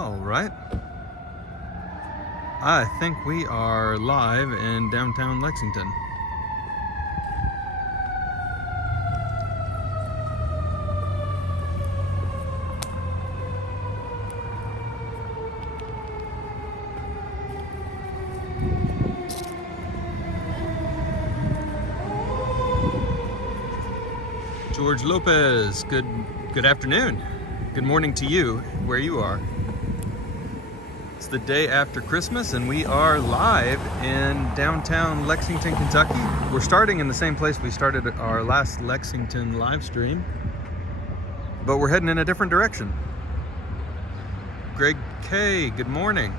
All right. I think we are live in downtown Lexington. George Lopez, good afternoon. Good morning to you, where you are. It's the day after Christmas and we are live in downtown Lexington, Kentucky. We're starting in the same place we started our last Lexington live stream, but we're heading in a different direction. Greg K, good morning.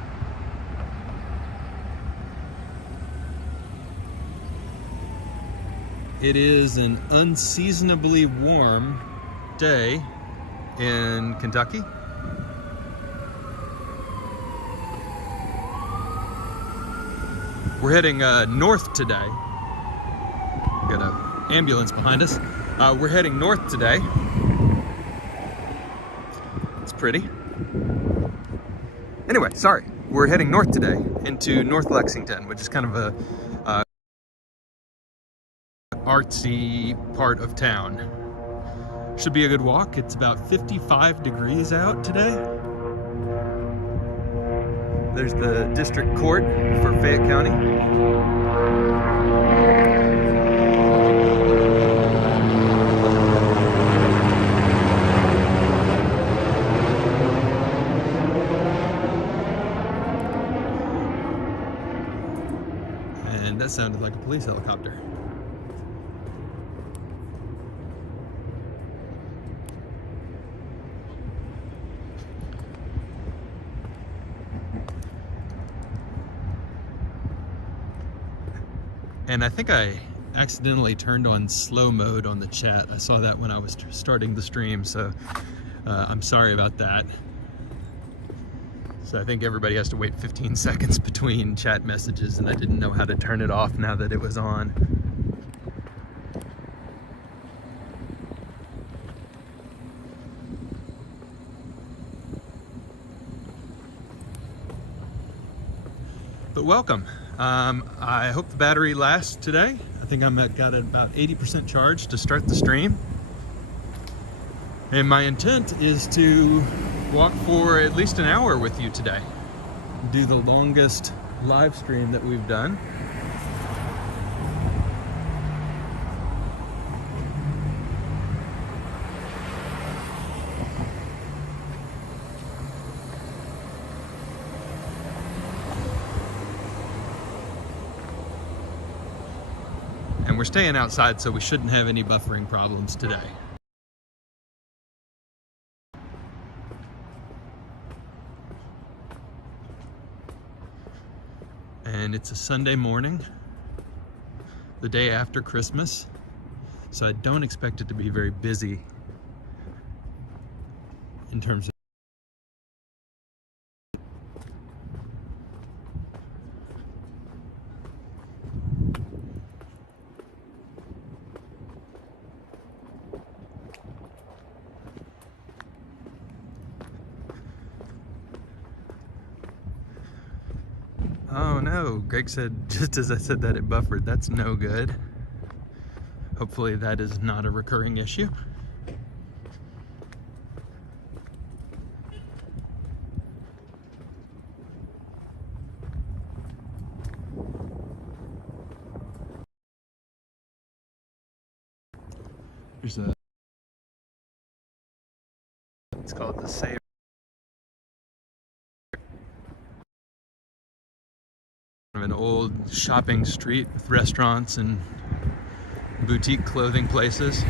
It is an unseasonably warm day in Kentucky. We're heading north today. We've got an ambulance behind us. We're heading north today. It's pretty. Anyway, sorry. We're heading north today into North Lexington, which is kind of a artsy part of town. Should be a good walk. It's about 55 degrees out today. There's the district court for Fayette County. And that sounded like a police helicopter. And I think I accidentally turned on slow mode on the chat. I saw that when I was starting the stream, so I'm sorry about that. So I think everybody has to wait 15 seconds between chat messages, and I didn't know how to turn it off now that it was on. But welcome. I hope the battery lasts today. I think I'm got it about 80% charged to start the stream. And my intent is to walk for at least an hour with you today. Do the longest live stream that we've done. And we're staying outside, so we shouldn't have any buffering problems today. And it's a Sunday morning, the day after Christmas, so I don't expect it to be very busy in terms of Oh no, Greg said just as I said that it buffered. That's no good. Hopefully that is not a recurring issue. There's a, it's called the Save. An old shopping street with restaurants and boutique clothing places.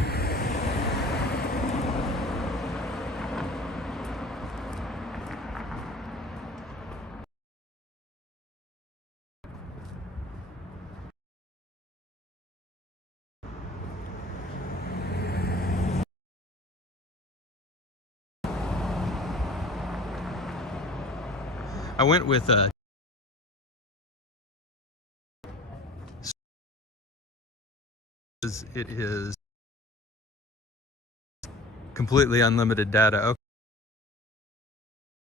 I went with a it is completely unlimited data.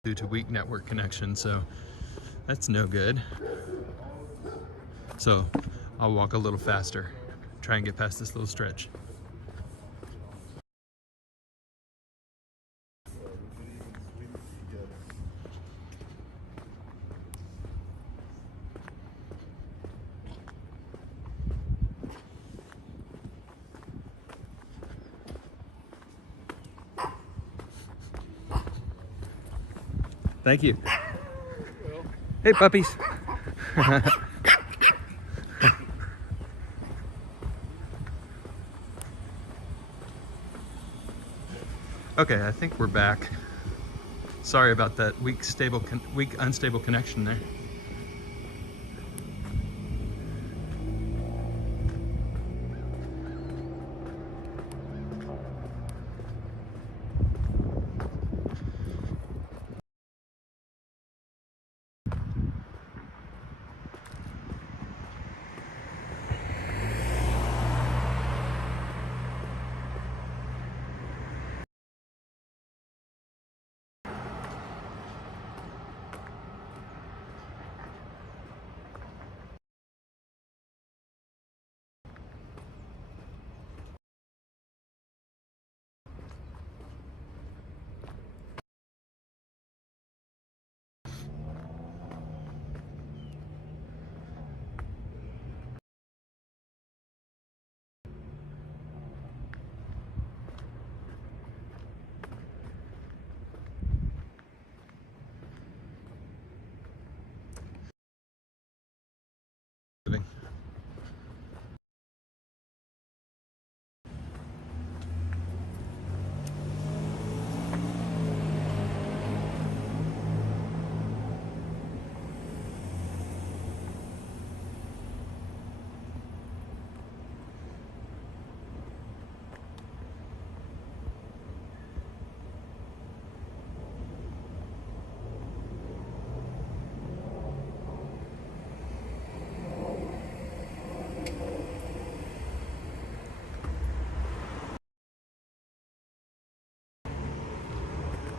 due to weak network connection, so that's no good. So I'll walk a little faster, try and get past this little stretch. Thank you. Hey, puppies. Okay, I think we're back. Sorry about that weak unstable connection there.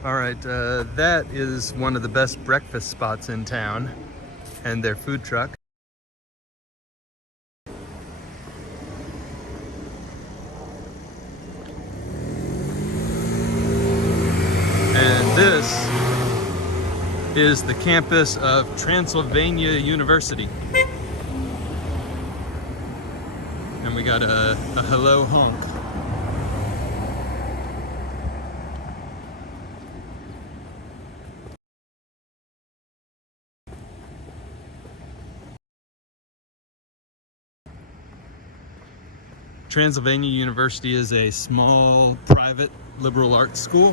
All right, that is one of the best breakfast spots in town, and their food truck. And this is the campus of Transylvania University. And we got a hello honk. Transylvania University is a small private liberal arts school.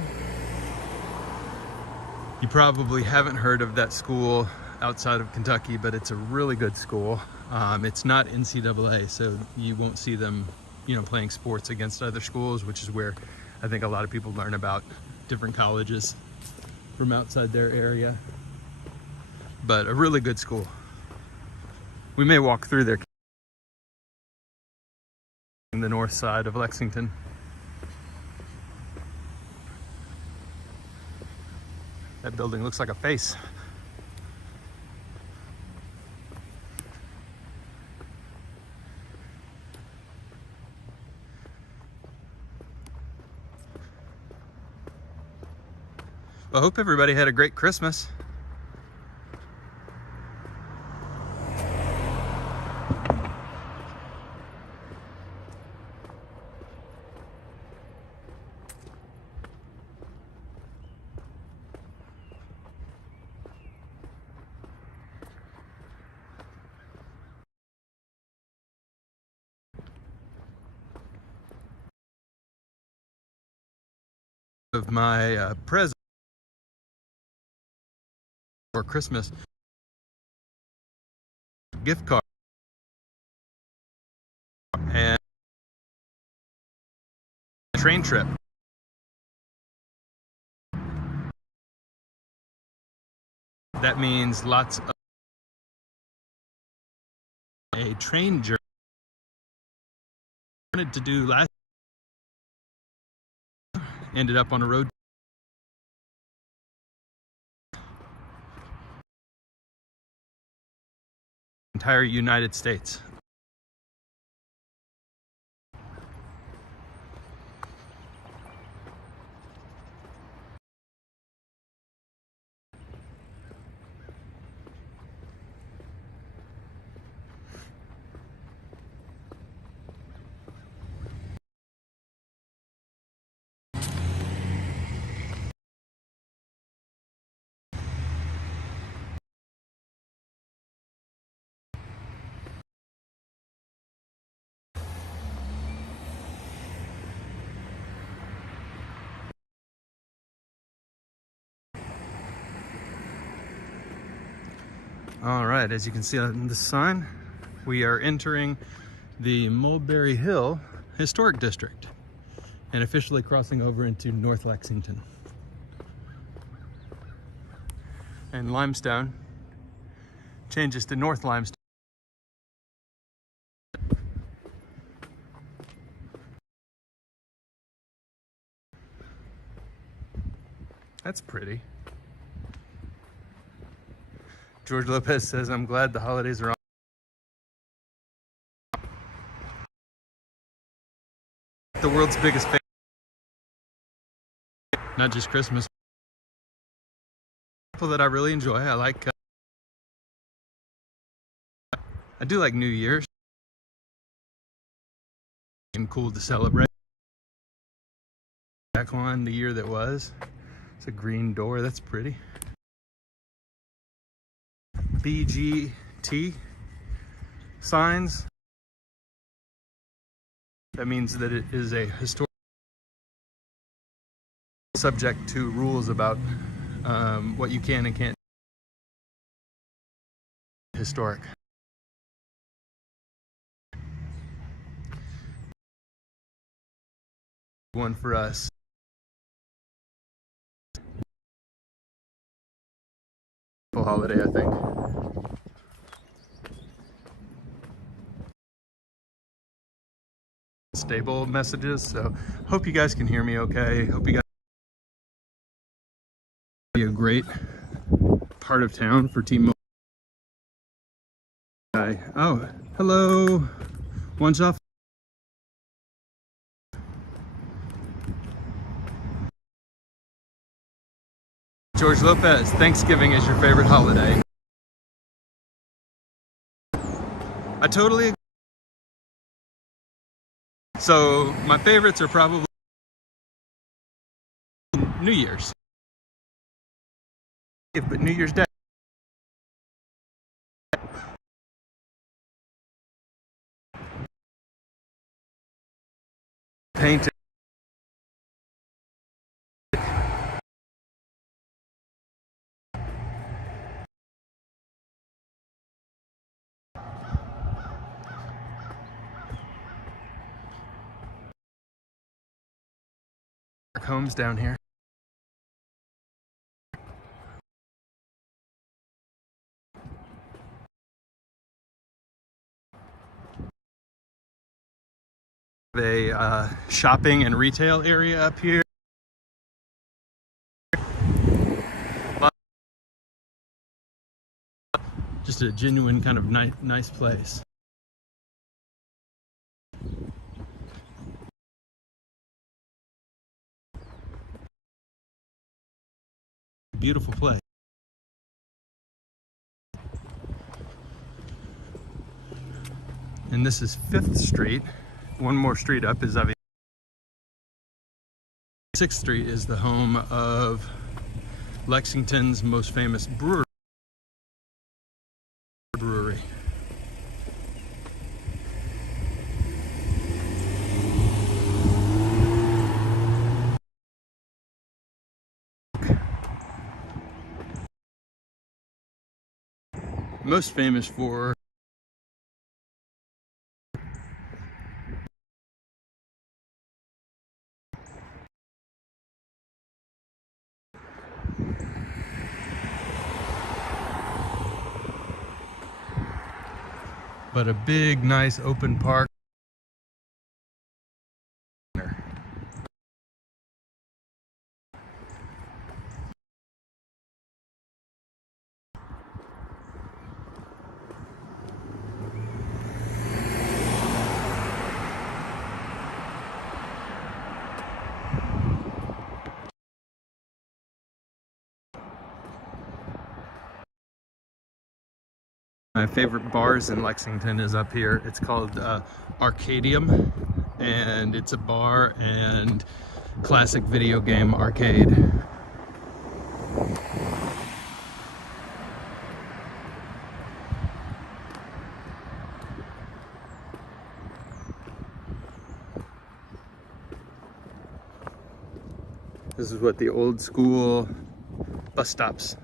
You probably haven't heard of that school outside of Kentucky, but it's a really good school. It's not NCAA, so you won't see them, playing sports against other schools, which is where I think a lot of people learn about different colleges from outside their area. But a really good school. We may walk through there. In the north side of Lexington. That building looks like a face. Well, I hope everybody had a great Christmas. Of my present for Christmas, gift card and a train trip. That means lots of a train journey. I wanted to do last, ended up on a road entire United States. All right, as you can see on the sign, we are entering the Mulberry Hill Historic District and officially crossing over into North Lexington. And Limestone changes to North Limestone. That's pretty. George Lopez says, "I'm glad the holidays are on." The world's biggest favorite, not just Christmas. People that I really enjoy. I like. I do like New Year's. And cool to celebrate. Back on the year that was. It's a green door. That's pretty. BGT signs. That means that it is a historic, subject to rules about what you can and can't. Historic. One for us. Holiday, I think. Stable messages, so hope you guys can hear me okay. Hope you guys be a great part of town for T-Mobile. Oh, hello. One's off. George Lopez, Thanksgiving is your favorite holiday. I totally agree. So my favorites are probably New Year's. But New Year's Day. Painted. Homes down here. A shopping and retail area up here. Just a genuine kind of nice place. Beautiful place. And this is 5th Street. One more street up is 6th Street is the home of Lexington's most famous brewery. Most famous for but a big, nice open park. My favorite bars in Lexington is up here. It's called Arcadium, and it's a bar and classic video game arcade. This is what the old school bus stops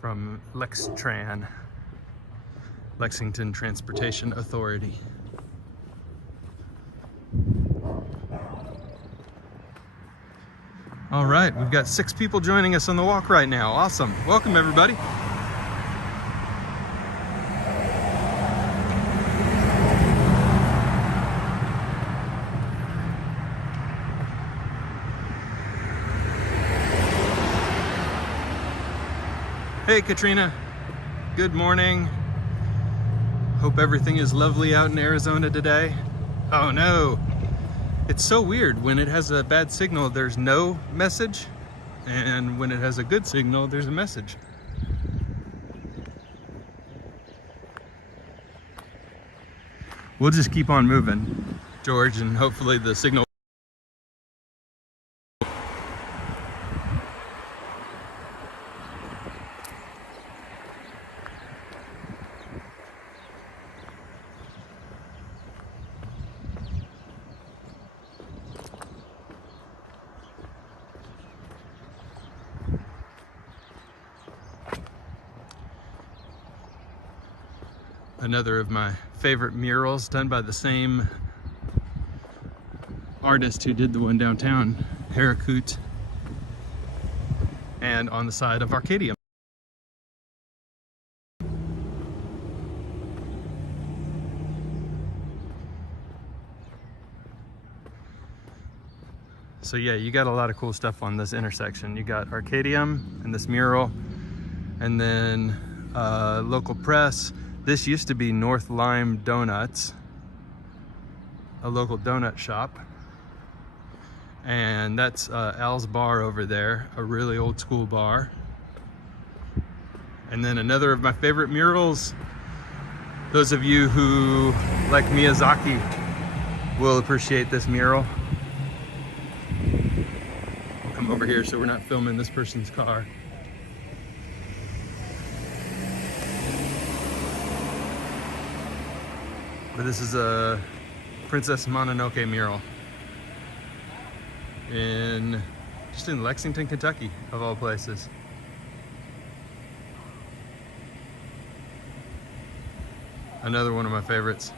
from Lextran, Lexington Transportation Authority. All right, we've got 6 people joining us on the walk right now. Awesome. Welcome, everybody. Hey, Katrina. Good morning. Hope everything is lovely out in Arizona today. Oh no. It's so weird. When it has a bad signal, there's no message. And when it has a good signal, there's a message. We'll just keep on moving, George, and hopefully the signal. Another of my favorite murals done by the same artist who did the one downtown, Harakoot, and on the side of Arcadium. So yeah, you got a lot of cool stuff on this intersection. You got Arcadium and this mural, and then local press. This used to be North Lime Donuts, a local donut shop. And that's Al's Bar over there, a really old school bar. And then another of my favorite murals. Those of you who like Miyazaki will appreciate this mural. I'll come over here so we're not filming this person's car. But this is a Princess Mononoke mural just in Lexington, Kentucky, of all places. Another one of my favorites.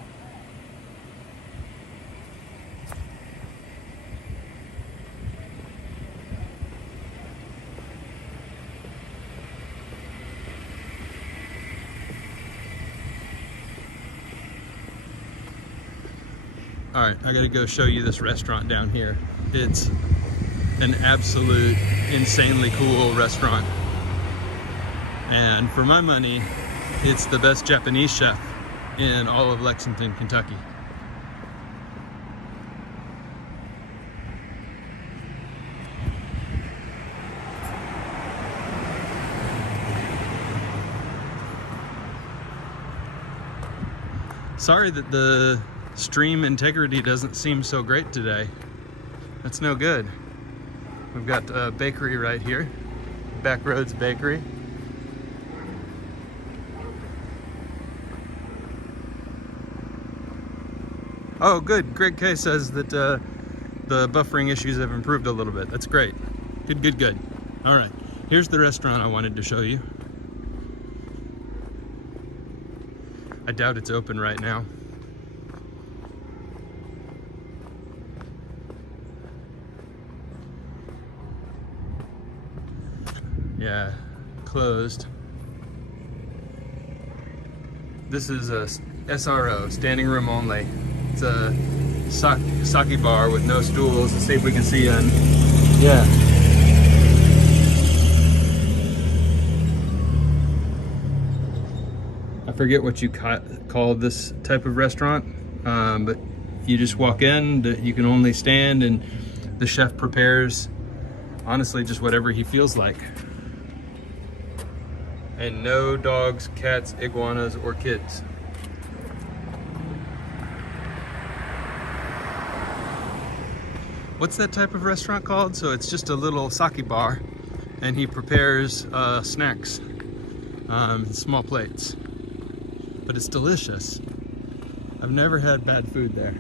All right, I gotta go show you this restaurant down here. It's an absolute insanely cool restaurant. And for my money, it's the best Japanese chef in all of Lexington, Kentucky. Sorry that the stream integrity doesn't seem so great today. That's no good. We've got a bakery right here, Backroads Bakery. Oh, good. Greg K says that the buffering issues have improved a little bit. That's great. Good, good, good. All right, here's the restaurant I wanted to show you. I doubt it's open right now. Yeah, closed. This is a SRO, standing room only. It's a sake bar with no stools. Let's see if we can see in. Yeah. I forget what you call this type of restaurant, but you just walk in, you can only stand, and the chef prepares, honestly, just whatever he feels like. And no dogs, cats, iguanas, or kids. What's that type of restaurant called? So it's just a little sake bar, and he prepares snacks in small plates. But it's delicious. I've never had bad food there.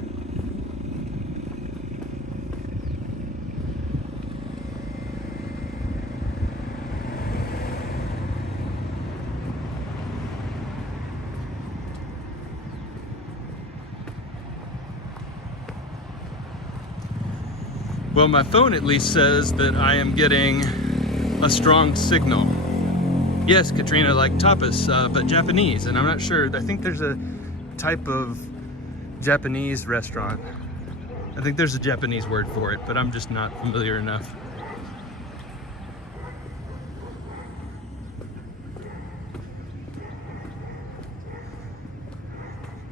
Well, my phone at least says that I am getting a strong signal. Yes, Katrina, like tapas, but Japanese, and I'm not sure. I think there's a type of Japanese restaurant. I think there's a Japanese word for it, but I'm just not familiar enough.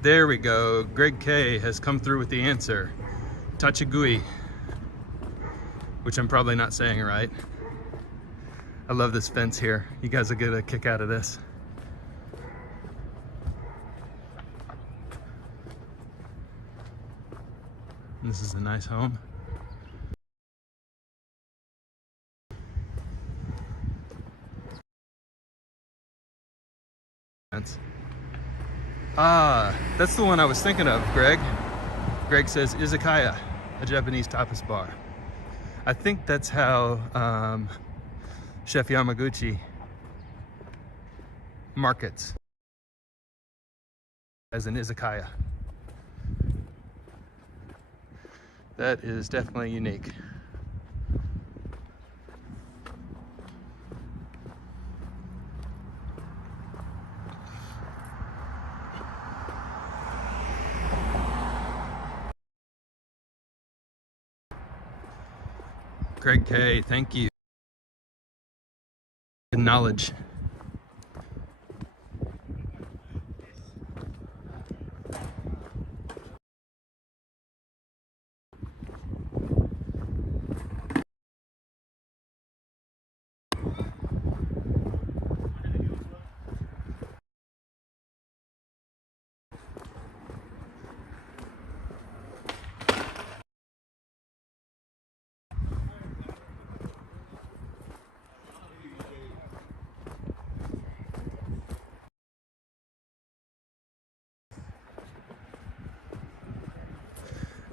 There we go. Greg K has come through with the answer. Tachigui, which I'm probably not saying right. I love this fence here. You guys will get a kick out of this. This is a nice home. Ah, that's the one I was thinking of, Greg. Greg says izakaya, a Japanese tapas bar. I think that's how Chef Yamaguchi markets as an izakaya. That is definitely unique. Greg K, thank you. Good knowledge.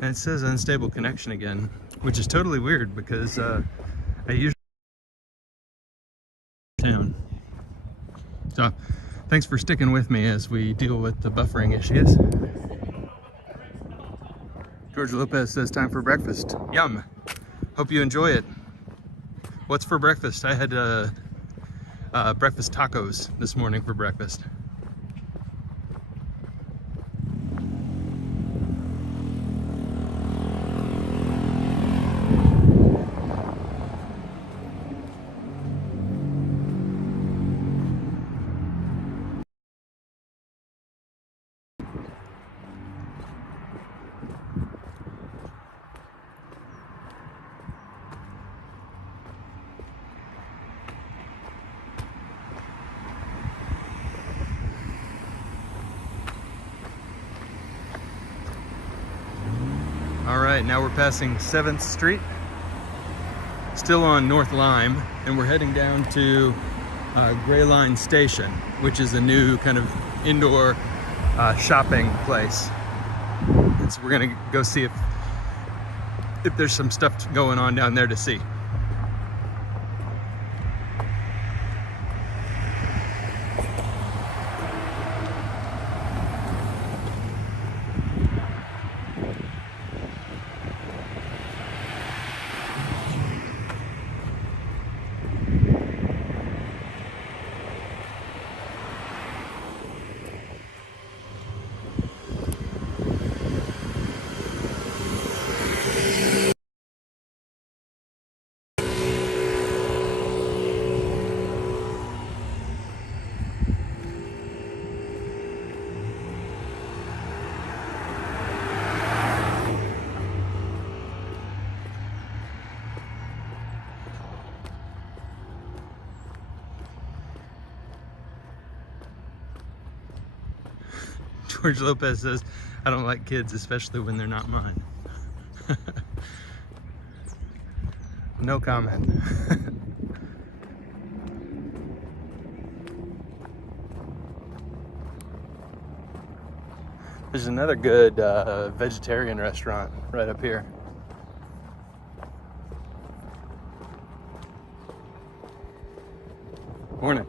And it says unstable connection again, which is totally weird because I usually town. So thanks for sticking with me as we deal with the buffering issues. George Lopez says time for breakfast. Yum. Hope you enjoy it. What's for breakfast? I had breakfast tacos this morning for breakfast. All right, now we're passing 7th Street, still on North Lime, and we're heading down to Gray Line Station, which is a new kind of indoor shopping place. And so we're gonna go see if there's some stuff going on down there to see. George Lopez says, I don't like kids, especially when they're not mine. No comment. There's another good vegetarian restaurant right up here. Morning.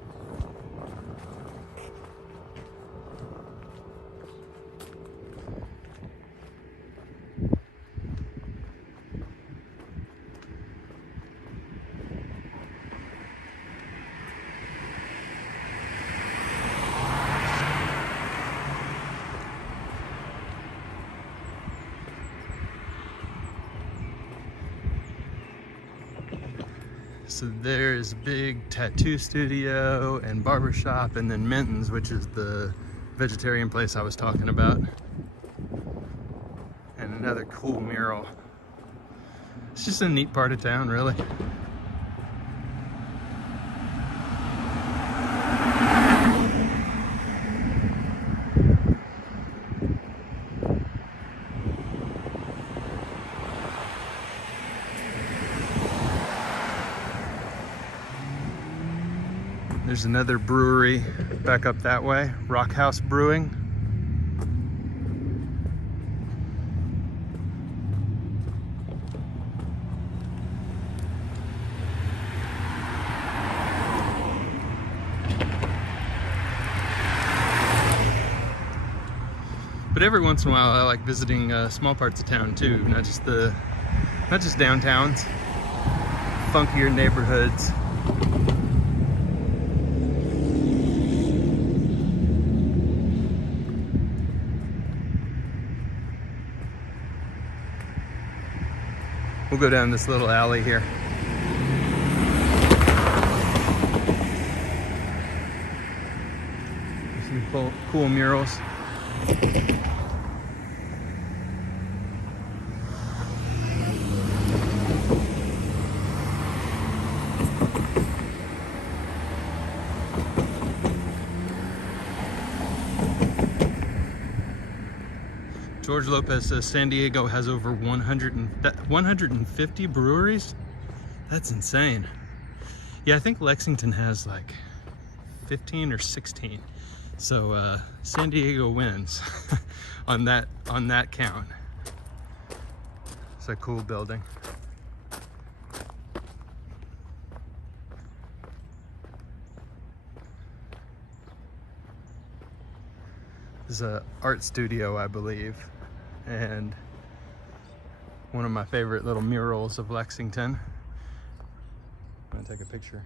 So there's a big tattoo studio and barber shop, and then Minton's, which is the vegetarian place I was talking about. And another cool mural. It's just a neat part of town, really. There's another brewery back up that way, Rock House Brewing. But every once in a while I like visiting small parts of town too, not just downtowns, funkier neighborhoods. We'll go down this little alley here. Some cool murals. George Lopez says San Diego has over 150 breweries. That's insane. Yeah, I think Lexington has like 15 or 16. So San Diego wins on that count. It's a cool building. This is an art studio, I believe, and one of my favorite little murals of Lexington. I'm gonna take a picture.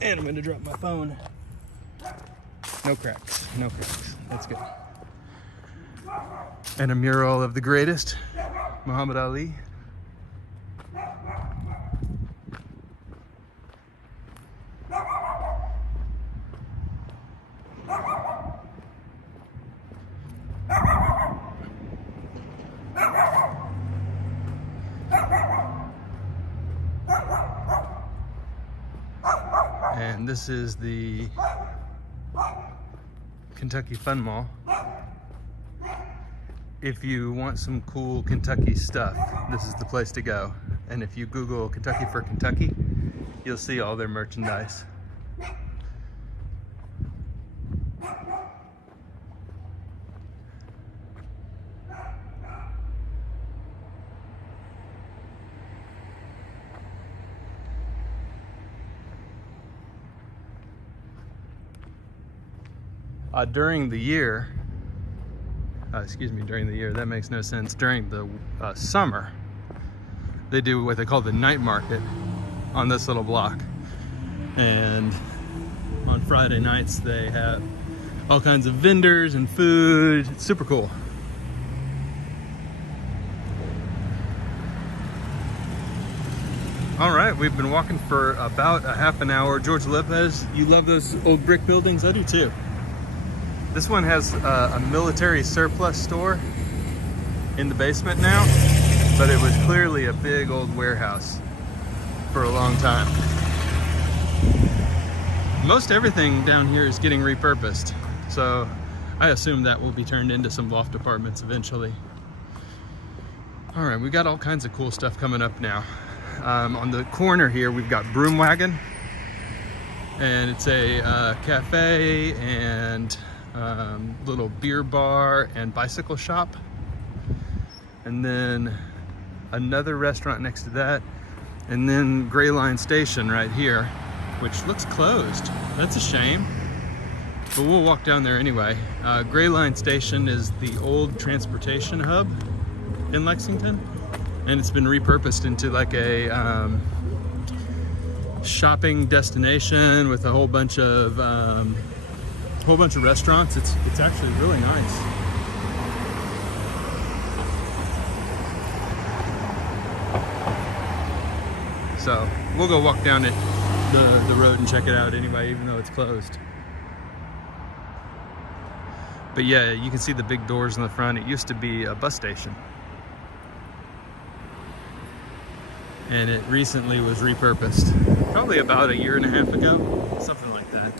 And I'm gonna drop my phone. No cracks, no cracks. That's good. And a mural of the greatest, Muhammad Ali. And this is the Kentucky Fun Mall. If you want some cool Kentucky stuff, this is the place to go. And if you Google Kentucky for Kentucky, you'll see all their merchandise. During the year, that makes no sense. During the summer, they do what they call the night market on this little block. And on Friday nights, they have all kinds of vendors and food. It's super cool. All right, we've been walking for about a half an hour. George Lopez, you love those old brick buildings? I do too. This one has a military surplus store. in the basement now, but it was clearly a big old warehouse for a long time. Most everything down here is getting repurposed, so I assume that will be turned into some loft apartments eventually. All right, we got all kinds of cool stuff coming up now. On the corner here, we've got Broom Wagon, and it's a cafe and little beer bar and bicycle shop. And then another restaurant next to that, and then Gray Line Station right here, which looks closed. That's a shame, but we'll walk down there anyway. Gray Line Station is the old transportation hub in Lexington, and it's been repurposed into like a shopping destination with a whole bunch of restaurants. It's actually really nice. So we'll go walk down it the road and check it out anyway, even though it's closed. But yeah, you can see the big doors in the front. It used to be a bus station, and it recently was repurposed, probably about 1.5 years ago, something like that.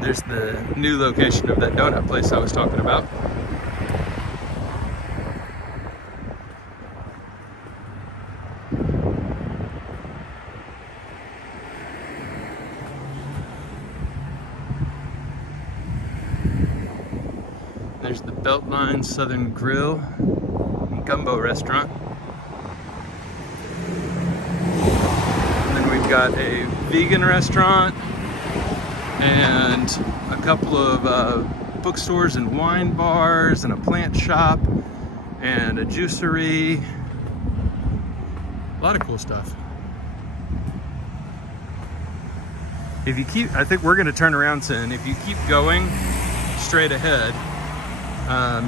There's the new location of that donut place I was talking about. There's the Beltline Southern Grill and Gumbo Restaurant. And then we've got a vegan restaurant and a couple of bookstores and wine bars and a plant shop and a juicery. A lot of cool stuff. If you keep, I think we're gonna turn around soon. If you keep going straight ahead,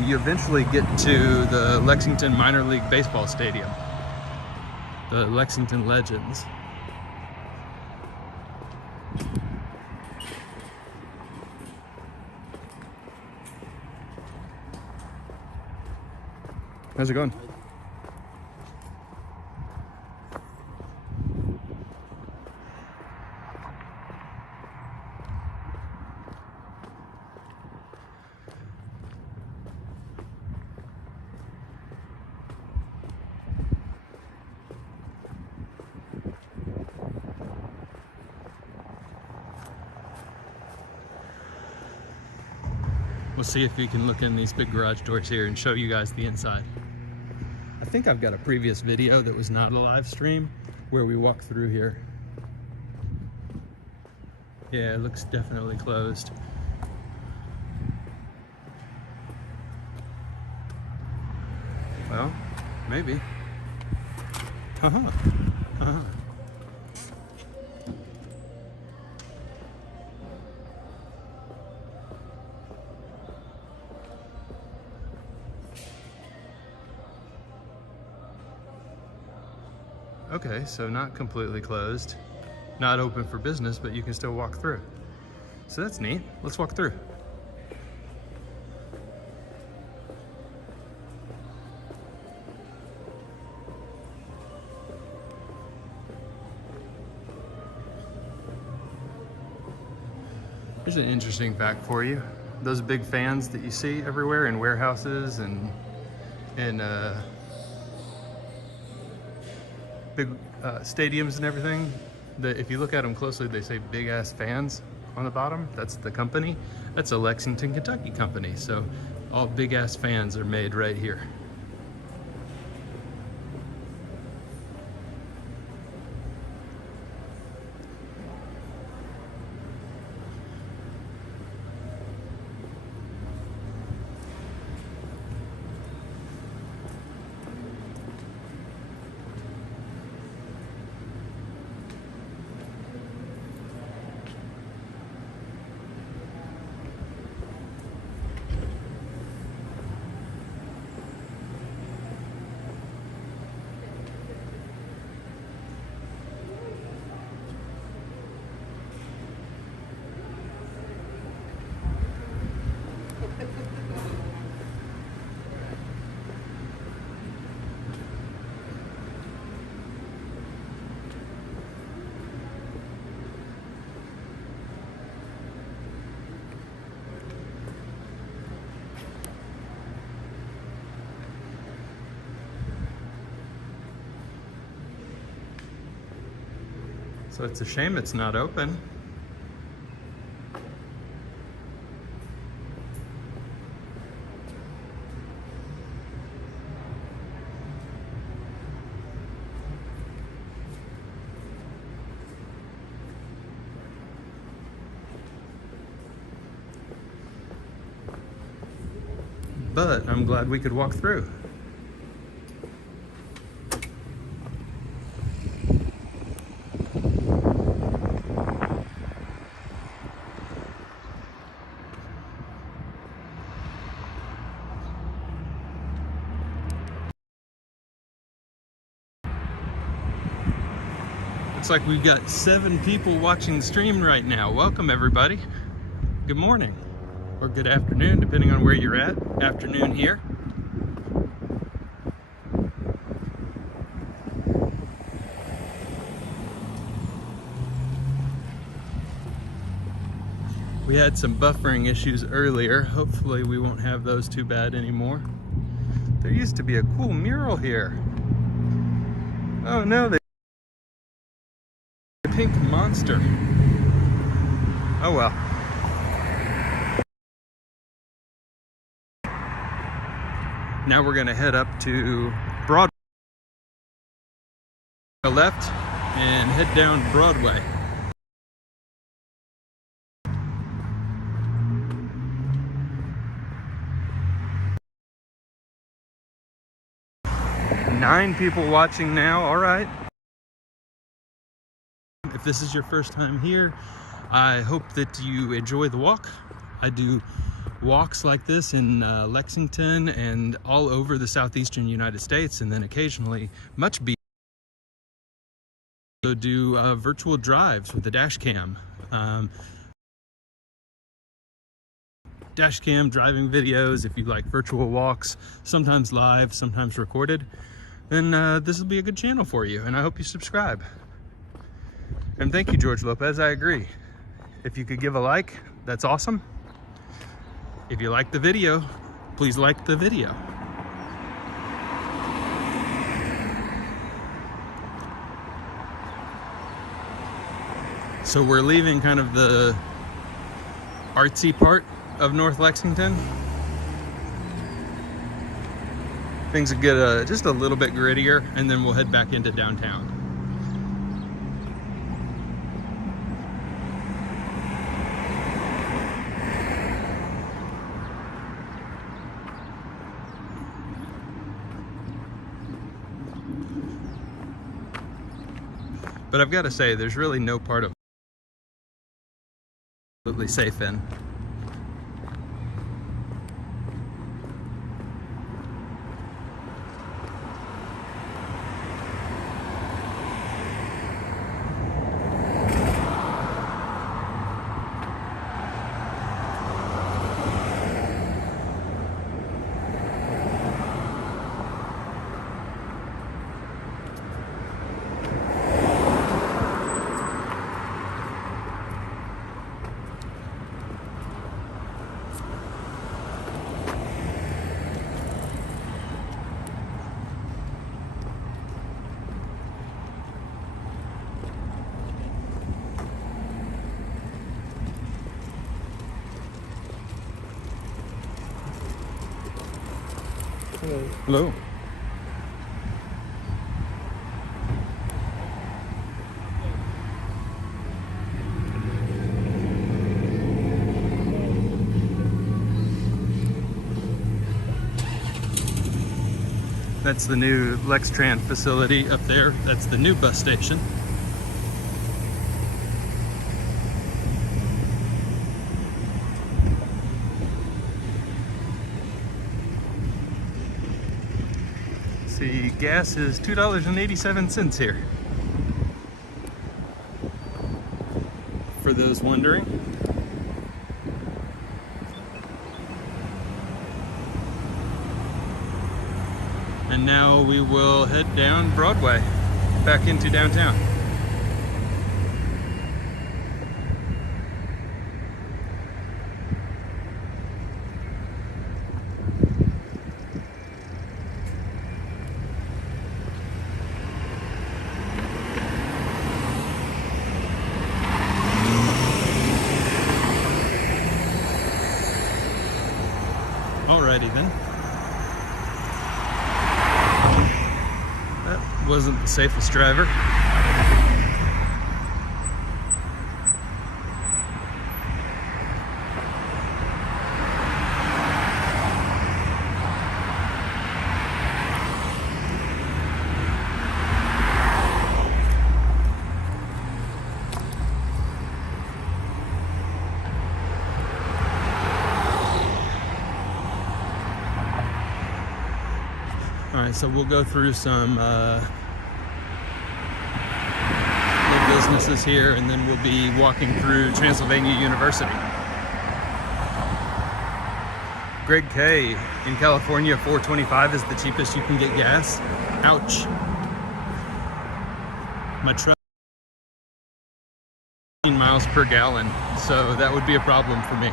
you eventually get to the Lexington Minor League Baseball Stadium, the Lexington Legends. How's it going? We'll see if we can look in these big garage doors here and show you guys the inside. I think I've got a previous video that was not a live stream where we walk through here. Yeah, it looks definitely closed. Well, maybe. Okay, so not completely closed, not open for business, but you can still walk through. So that's neat. Let's walk through. Here's an interesting fact for you. Those big fans that you see everywhere in warehouses and in big stadiums and everything, if you look at them closely, they say big ass fans on the bottom. That's the company. That's a Lexington, Kentucky company. So all big ass fans are made right here. So it's a shame it's not open. But I'm glad we could walk through. Looks like we've got 7 people watching the stream right now. Welcome everybody. Good morning. Or good afternoon, depending on where you're at. Afternoon here. We had some buffering issues earlier. Hopefully we won't have those too bad anymore. There used to be a cool mural here. Oh no, the pink monster. Oh well. Now we're gonna head up to Broadway, left, and head down Broadway. Nine people watching now, all right. If this is your first time here, I hope that you enjoy the walk. I do walks like this in Lexington and all over the southeastern United States, and then occasionally much beyond. So do virtual drives with the dash cam. Dash cam driving videos, if you like virtual walks, sometimes live, sometimes recorded, then this will be a good channel for you, and I hope you subscribe. And thank you, George Lopez, I agree. If you could give a like, that's awesome. If you like the video, please like the video. So we're leaving kind of the artsy part of North Lexington. Things will get just a little bit grittier, and then we'll head back into downtown. But I've got to say, there's really no part of absolutely safe in. Hello. That's the new Lextran facility up there. That's the new bus station. See, gas is $2.87 here. For those wondering. And now we will head down Broadway, back into downtown. Alrighty then. That wasn't the safest driver. Alright, so we'll go through some little businesses here, and then we'll be walking through Transylvania University. Greg K. in California, $4.25 is the cheapest you can get gas. Ouch. My truck 15 miles per gallon, so that would be a problem for me.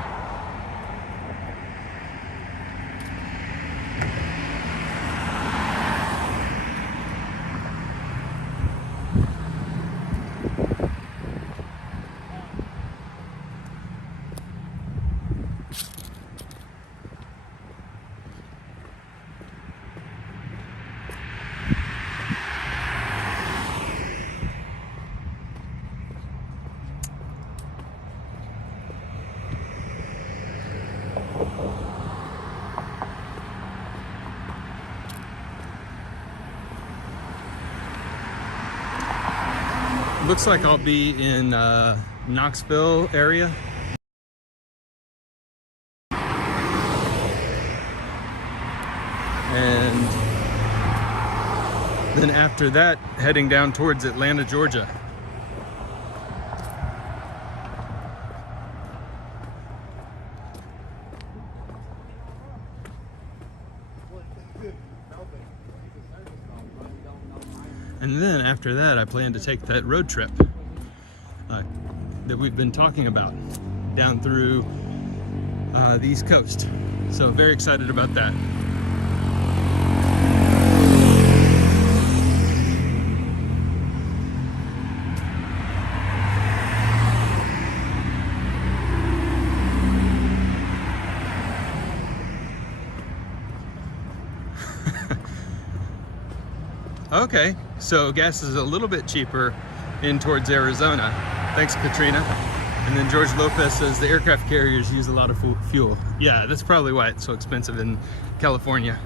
Looks like I'll be in Knoxville area. And then after that, heading down towards Atlanta, Georgia. And then after that, I plan to take that road trip that we've been talking about down through the East Coast. So very excited about that. Okay, so gas is a little bit cheaper in towards Arizona. Thanks, Katrina. And then George Lopez says the aircraft carriers use a lot of fuel. Yeah, that's probably why it's so expensive in California.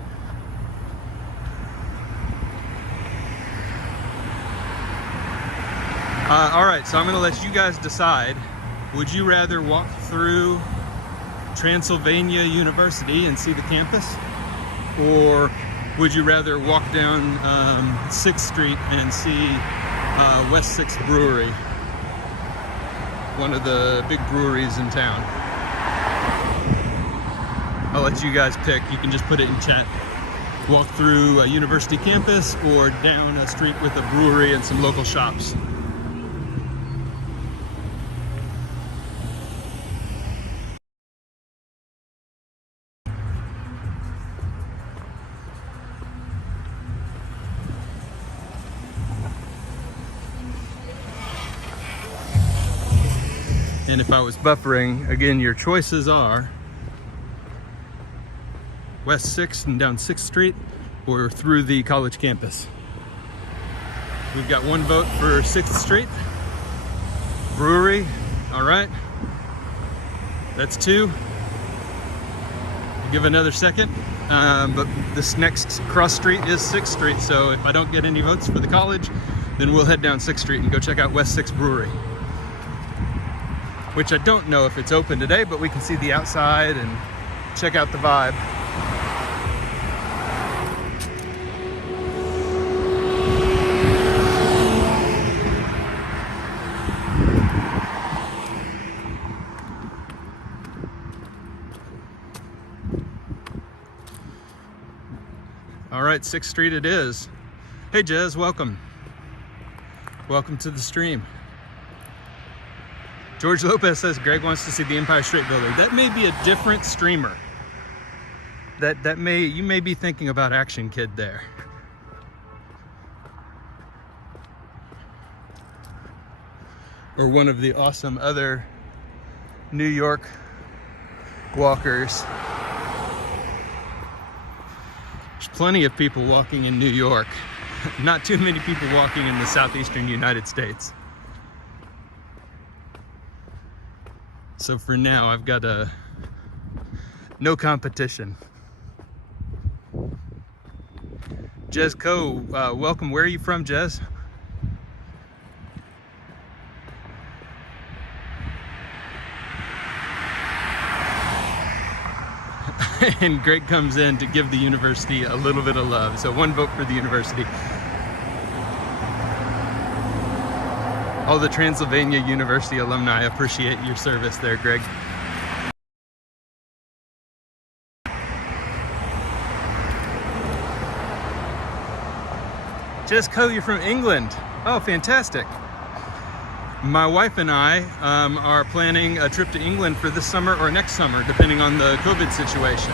All right, so I'm gonna let you guys decide. Would you rather walk through Transylvania University and see the campus? Or would you rather walk down 6th Street and see West 6th Brewery, one of the big breweries in town? I'll let you guys pick. You can just put it in chat. Walk through a university campus or down a street with a brewery and some local shops. And if I was buffering, again, your choices are West 6th and down 6th Street or through the college campus. We've got one vote for 6th Street. Brewery, all right. That's 2. Give another second. But this next cross street is 6th Street, so if I don't get any votes for the college, then we'll head down 6th Street and go check out West 6th Brewery. Which I don't know if it's open today, but we can see the outside and check out the vibe. All right, 6th Street it is. Hey Jez, welcome. Welcome to the stream. George Lopez says Greg wants to see the Empire State Building. That may be a different streamer. You may be thinking about Action Kid there. Or one of the awesome other New York walkers. plenty of people walking in New York. Not too many people walking in the southeastern United States. So for now, I've got no competition. Jez Coe, welcome. Where are you from, Jez? And Greg comes in to give the university a little bit of love. So one vote for the university. All the Transylvania University alumni appreciate your service there, Greg. Jess Coe, you're from England. Oh, fantastic. My wife and I are planning a trip to England for this summer or next summer, depending on the COVID situation.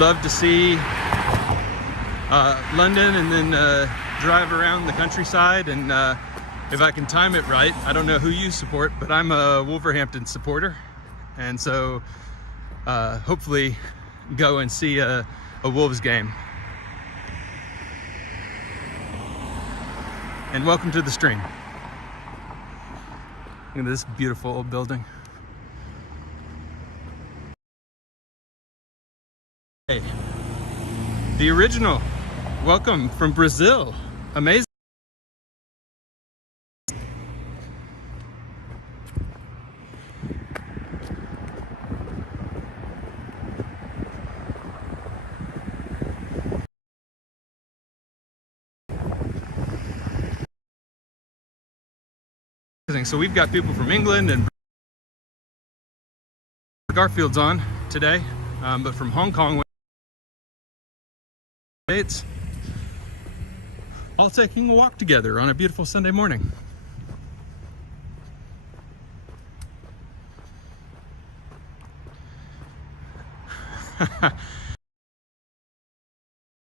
Love to see London and then drive around the countryside, and if I can time it right, I don't know who you support, but I'm a Wolverhampton supporter, and so hopefully go and see a Wolves game. And welcome to the stream. Look at this beautiful old building. Hey, the original. Welcome from Brazil. Amazing. So we've got people from England, and Garfield's on today, but from Hong Kong, States, all taking a walk together on a beautiful Sunday morning.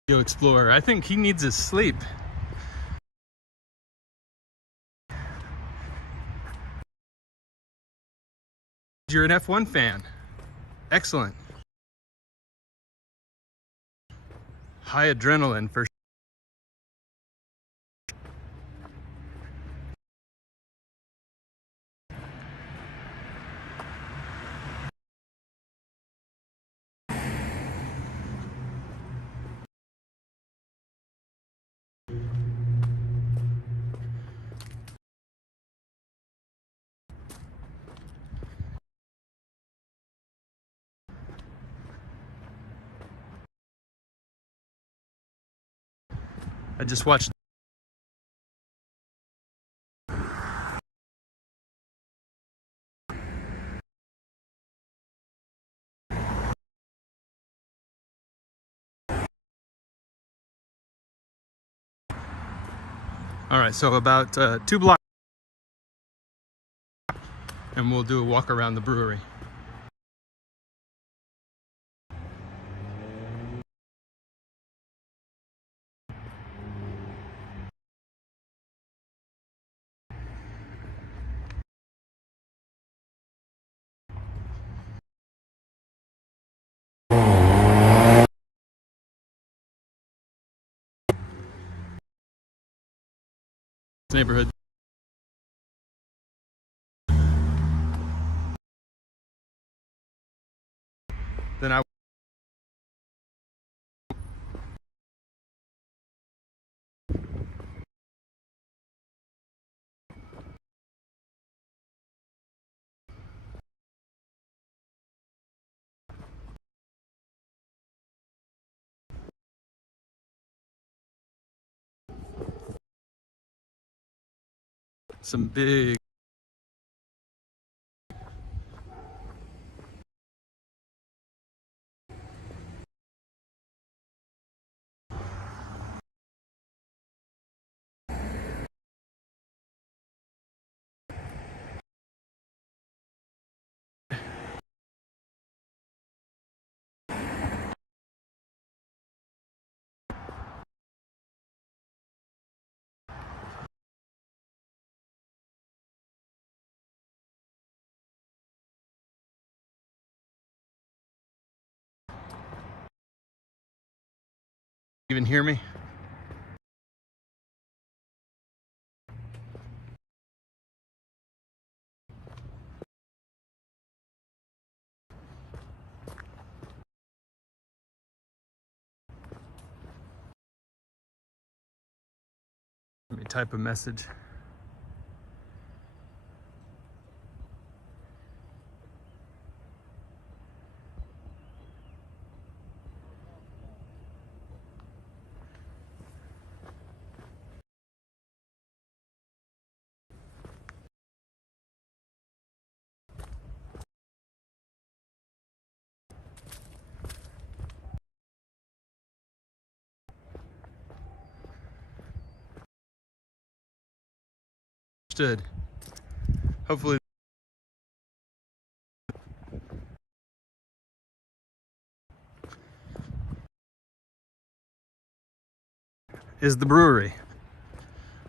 Go Explorer. I think he needs his sleep. You're an F1 fan. Excellent. High adrenaline for I just watched all right, so about 2 blocks and we'll do a walk around the brewery. Neighborhood. Then I some big Even hear me? Let me type a message. Understood. Hopefully. Is the brewery.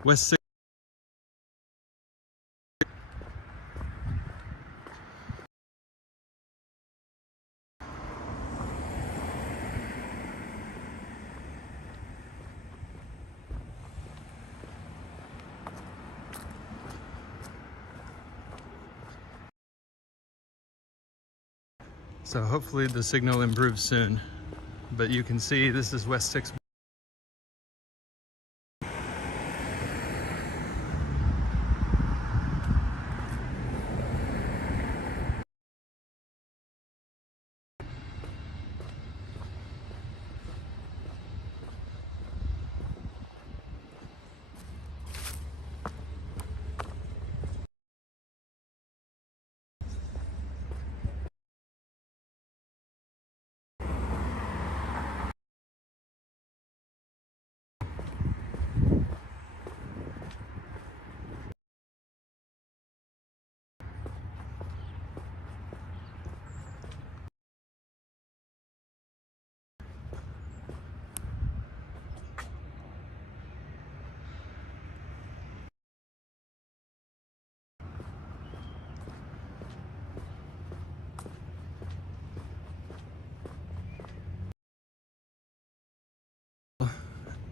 West 6. So hopefully the signal improves soon. But you can see this is West 6.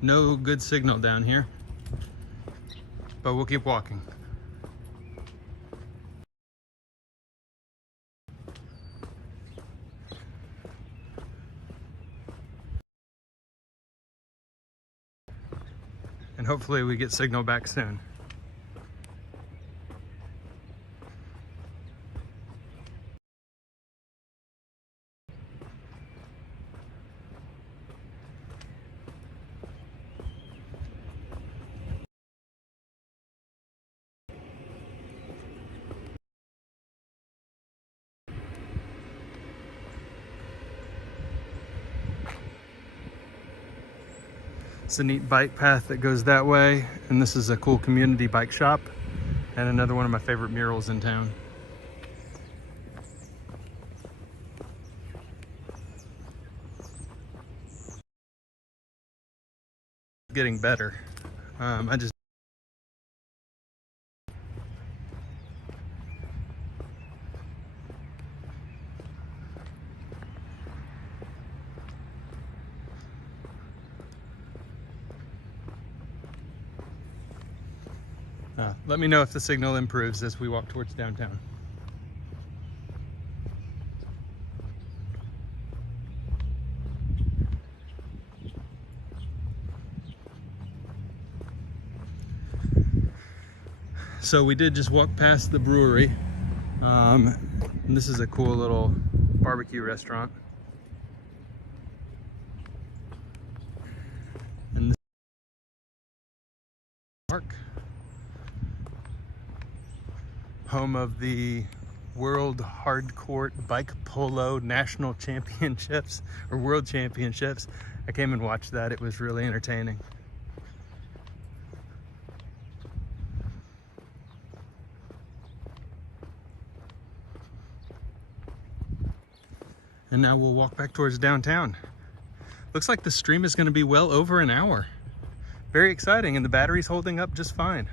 No good signal down here, but we'll keep walking. And hopefully we get signal back soon. It's a neat bike path that goes that way, and this is a cool community bike shop and another one of my favorite murals in town. Getting better. Let me know if the signal improves as we walk towards downtown. So we did just walk past the brewery. And this is a cool little barbecue restaurant. And this park, home of the World Hardcourt Bike Polo National Championships or World Championships. I came and watched that. It was really entertaining. And now we'll walk back towards downtown. Looks like the stream is going to be well over an hour. Very exciting, and the battery's holding up just fine.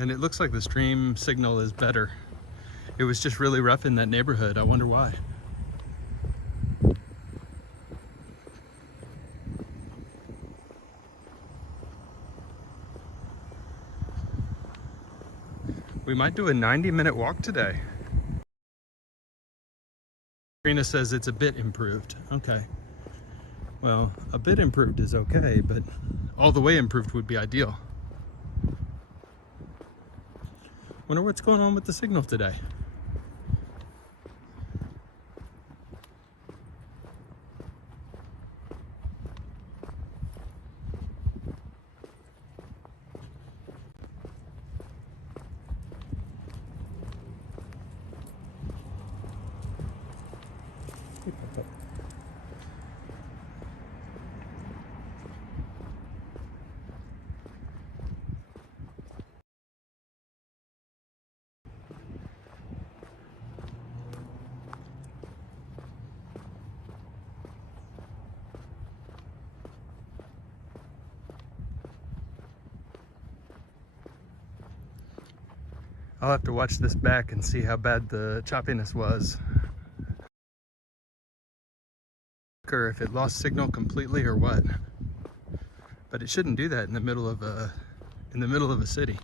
And it looks like the stream signal is better. It was just really rough in that neighborhood. I wonder why. We might do a 90-minute walk today. Karina says it's a bit improved. Okay. Well, a bit improved is okay, but all the way improved would be ideal. Wonder what's going on with the signal today. I'll have to watch this back and see how bad the choppiness was. Or if it lost signal completely or what. But it shouldn't do that in the middle of a city.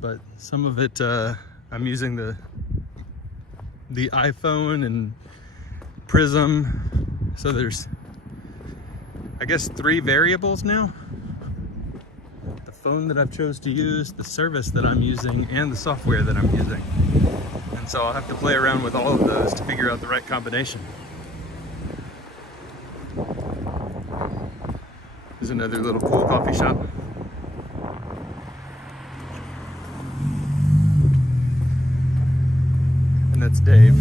But some of it, I'm using the iPhone and Prism, so there's, I guess, 3 variables now. The phone that I've chose to use, the service that I'm using, and the software that I'm using. And so I'll have to play around with all of those to figure out the right combination. There's another little cool coffee shop. And that's Dave.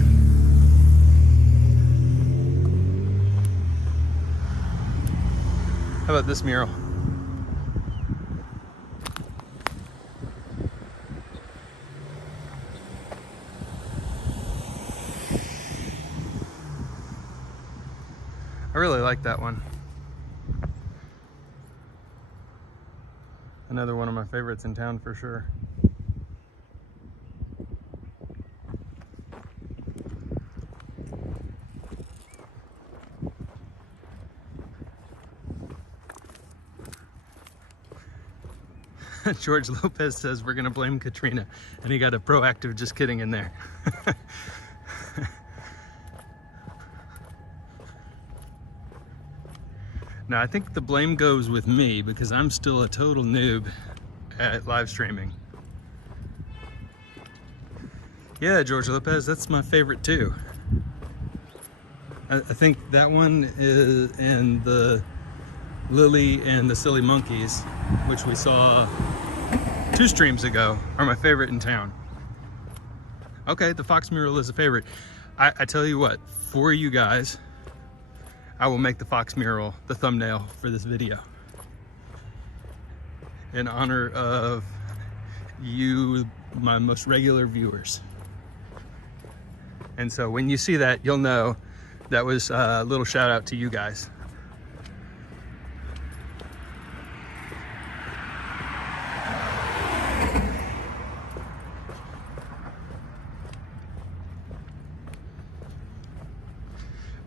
How about this mural? I really like that one. Another one of my favorites in town for sure. George Lopez says we're gonna blame Katrina, and he got a proactive just kidding in there. Now I think the blame goes with me because I'm still a total noob at live streaming. Yeah, George Lopez, that's my favorite too. I think that one is, and the Lily and the Silly Monkeys, which we saw 2 streams ago, are my favorite in town. Okay, the Fox mural is a favorite. I tell you what, for you guys, I will make the Fox mural the thumbnail for this video in honor of you, my most regular viewers. And so when you see that, you'll know that was a little shout out to you guys.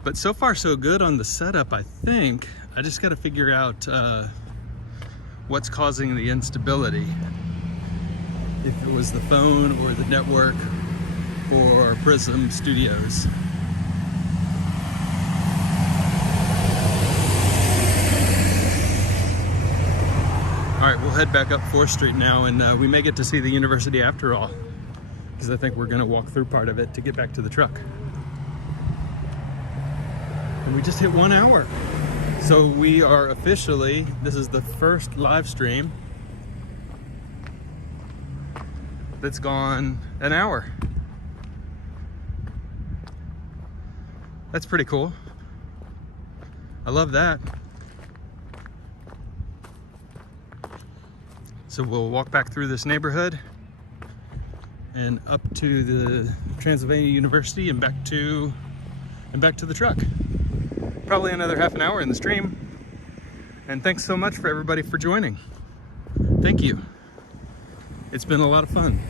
But so far so good on the setup, I think. I just got to figure out what's causing the instability. If it was the phone or the network or Prism Studios. All right, we'll head back up 4th Street now, and we may get to see the university after all, because I think we're gonna walk through part of it to get back to the truck. And we just hit 1 hour. So we are officially, this is the first live stream that's gone an hour. That's pretty cool. I love that. So we'll walk back through this neighborhood and up to the Transylvania University and back to the truck. Probably another half an hour in the stream. And thanks so much for everybody for joining. Thank you. It's been a lot of fun.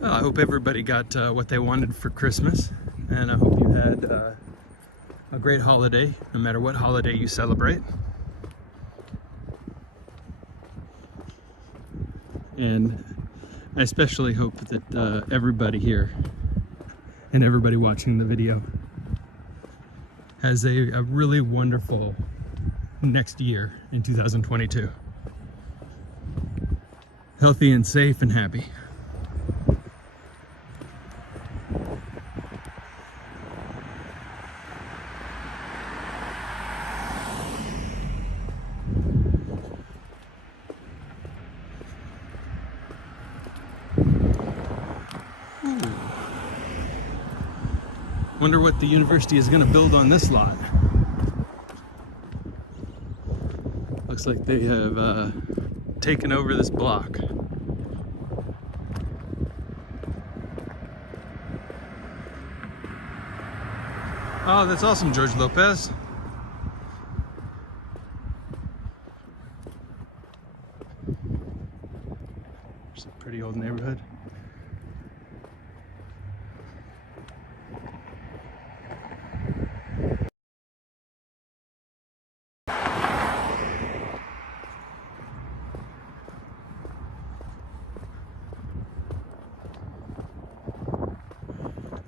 Well, I hope everybody got what they wanted for Christmas, and I hope you had a great holiday, no matter what holiday you celebrate. And I especially hope that everybody here and everybody watching the video has a really wonderful next year in 2022. Healthy and safe and happy. Wonder what the university is going to build on this lot. Looks like they have taken over this block. Oh, that's awesome, George Lopez. It's a pretty old neighborhood.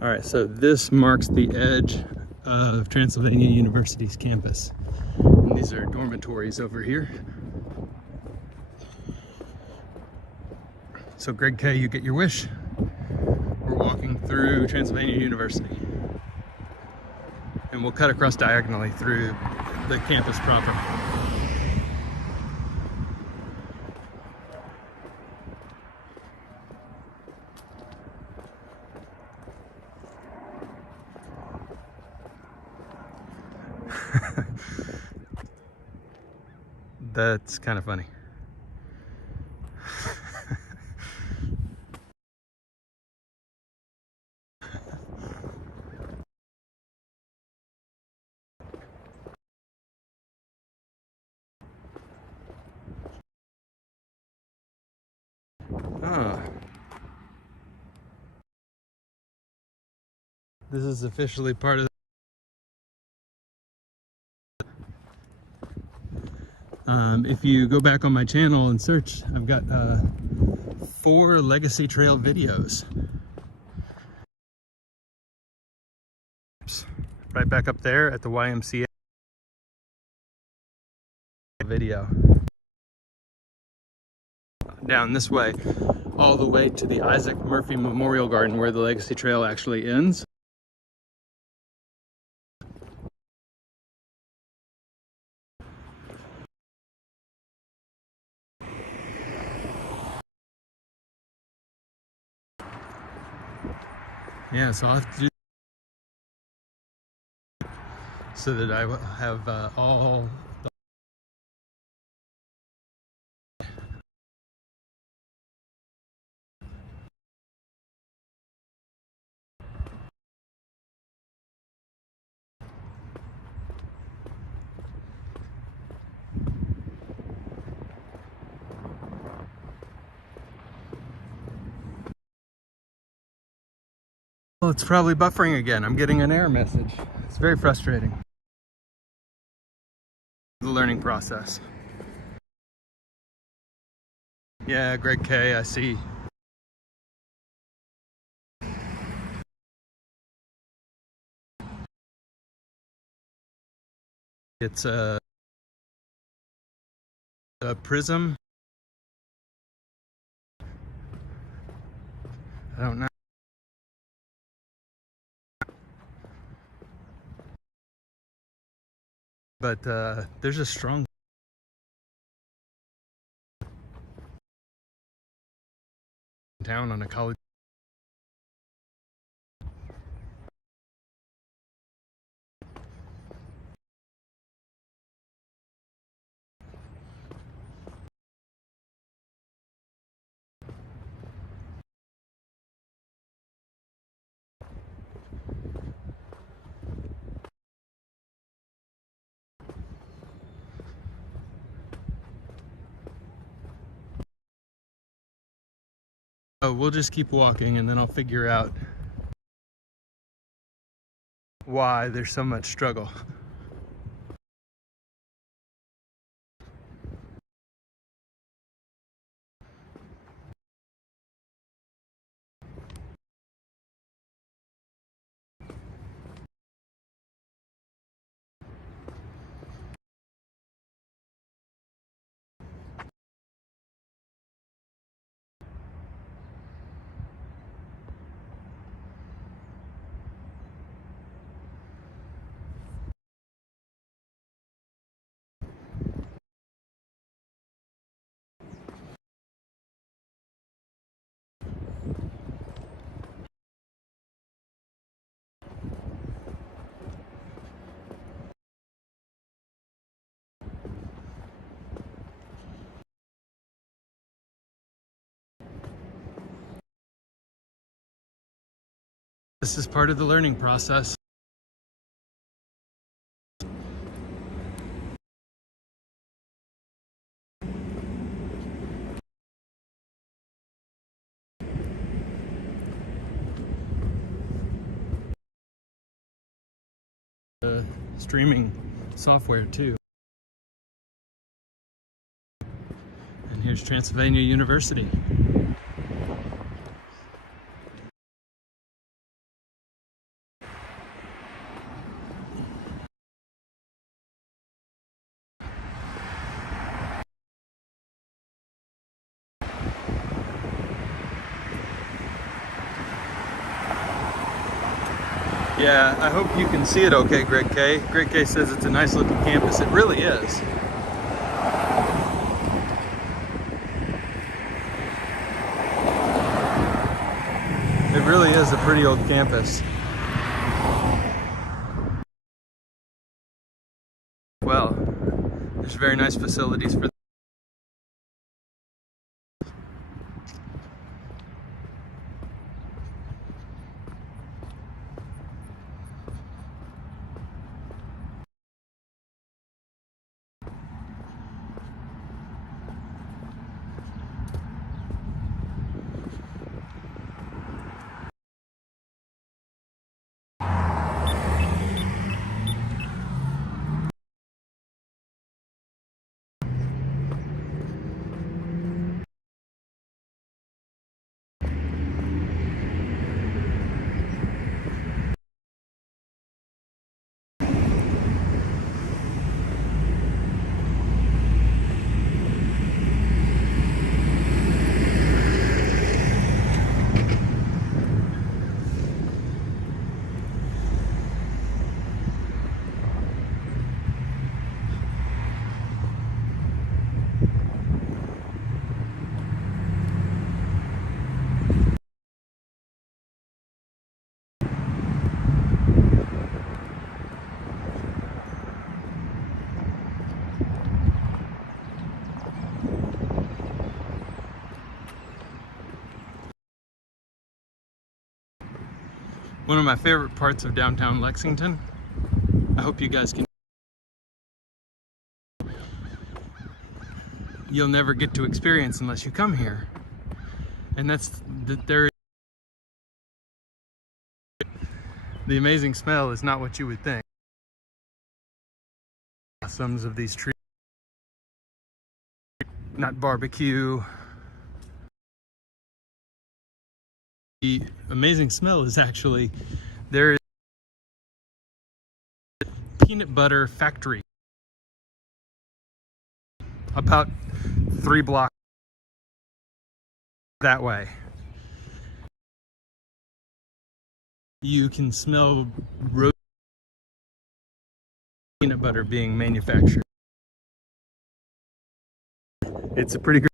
All right, so this marks the edge of Transylvania University's campus. And these are dormitories over here. So Greg K, you get your wish. We're walking through Transylvania University. And we'll cut across diagonally through the campus proper. That's kind of funny. Ah. This is officially part of if you go back on my channel and search, I've got 4 Legacy Trail videos. Right back up there at the YMCA video. Down this way, all the way to the Isaac Murphy Memorial Garden where the Legacy Trail actually ends. Yeah, so I'll have to do so that I will have all the well, it's probably buffering again. I'm getting an error message. It's very frustrating. The learning process. Yeah, Greg K, I see. It's a prism. I don't know. But there's a strong town on a college. Oh, we'll just keep walking and then I'll figure out why there's so much struggle. This is part of the learning process. Streaming software too. And here's Transylvania University. Yeah, I hope you can see it okay, Greg K. Greg K says it's a nice looking campus. It really is. It really is a pretty old campus. Well, there's very nice facilities for one of my favorite parts of downtown Lexington. I hope you guys can. You'll never get to experience unless you come here. And that's that there. The amazing smell is not what you would think. Blossoms of these trees, not barbecue. The amazing smell is actually there is a peanut butter factory about 3 blocks that way. You can smell roast peanut butter being manufactured. It's a pretty great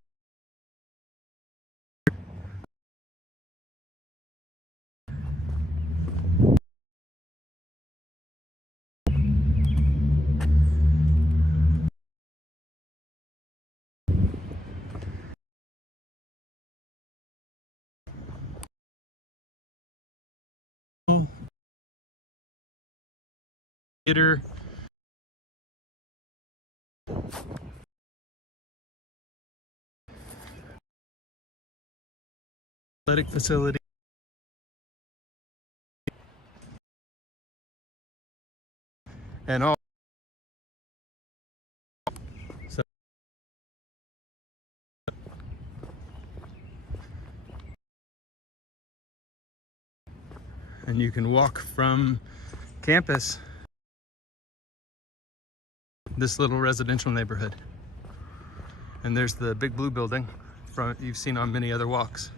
theater. Athletic facility. And all. So, and you can walk from campus, this little residential neighborhood. And there's the big blue building from you've seen on many other walks.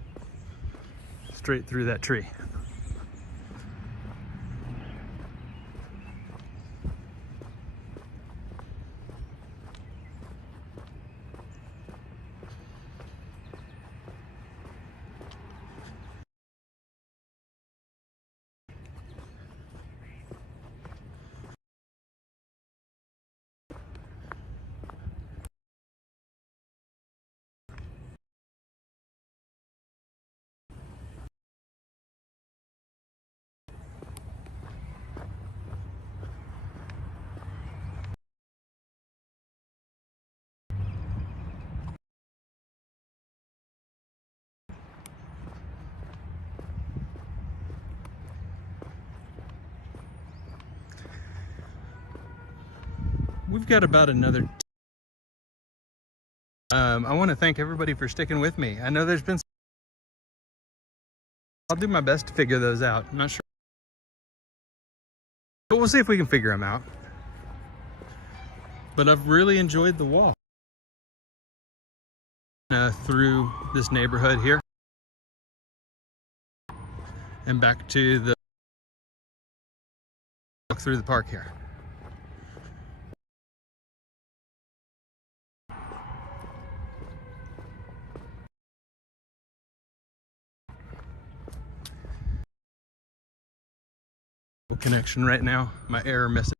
Straight through that tree. We've got about another. I want to thank everybody for sticking with me. I know there's been. I'll do my best to figure those out. I'm not sure, but we'll see if we can figure them out. But I've really enjoyed the walk through this neighborhood here and back to the walk through the park here. Connection right now. My error message.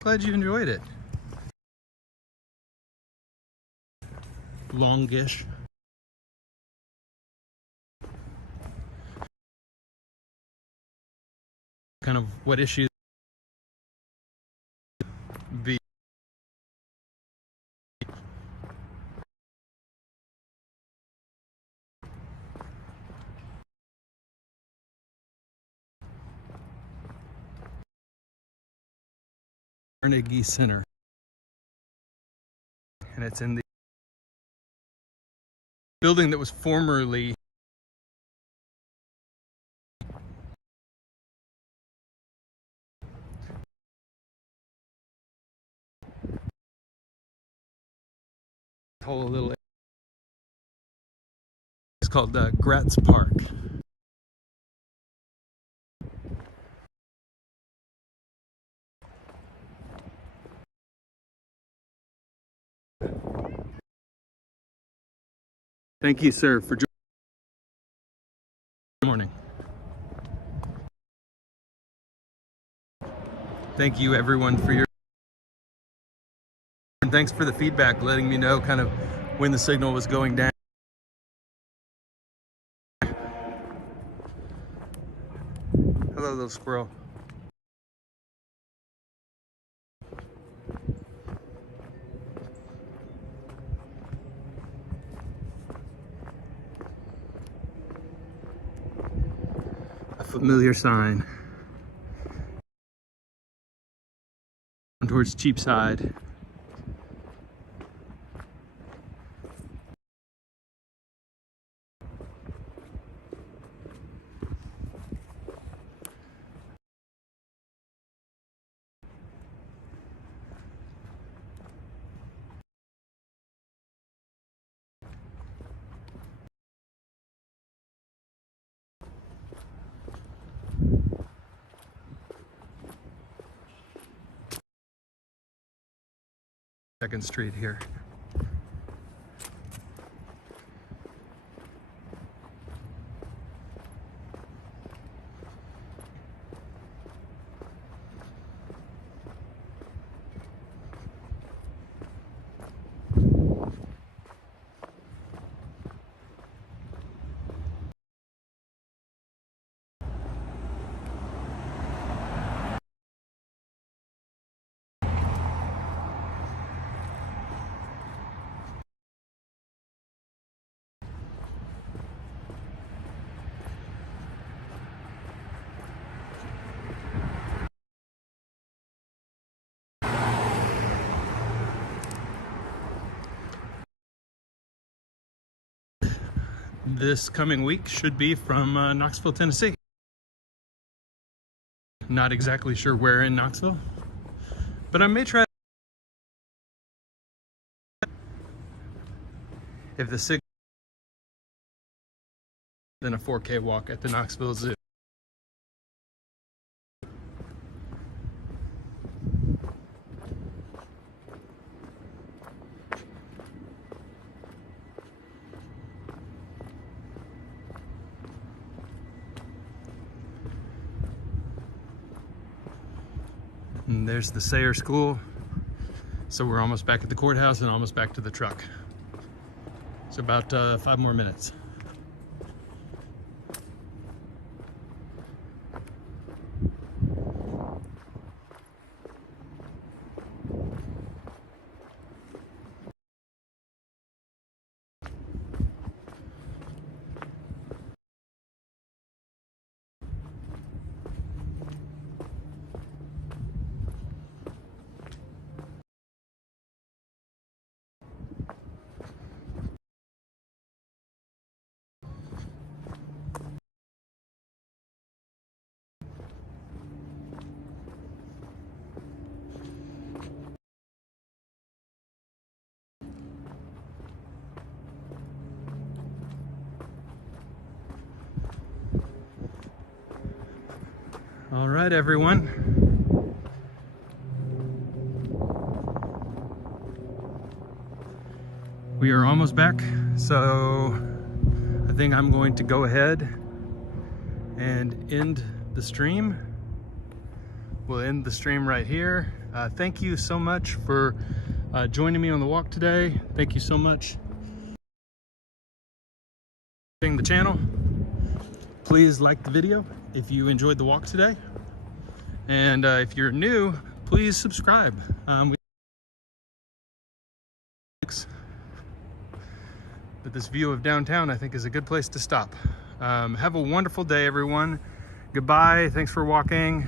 Glad you enjoyed it. Longish. Kind of what issues be. Carnegie Center. And it's in the building that was formerly whole little. It's called Gratz Park. Thank you, sir, for joining. Good morning. Thank you, everyone, for your. And thanks for the feedback, letting me know kind of when the signal was going down. Hello, little squirrel. A familiar sign. Towards Cheapside. 2nd Street here. This coming week should be from Knoxville, Tennessee. Not exactly sure where in Knoxville, but I may try. If the signal, then a 4K walk at the Knoxville Zoo. And there's the Sayre School. So we're almost back at the courthouse and almost back to the truck. So about 5 more minutes. All right, everyone. We are almost back, so I think I'm going to go ahead and end the stream. We'll end the stream right here. Thank you so much for joining me on the walk today. Thank you so much for the channel. Please like the video if you enjoyed the walk today. And if you're new, please subscribe. But this view of downtown, I think, is a good place to stop. Have a wonderful day, everyone. Goodbye. Thanks for walking.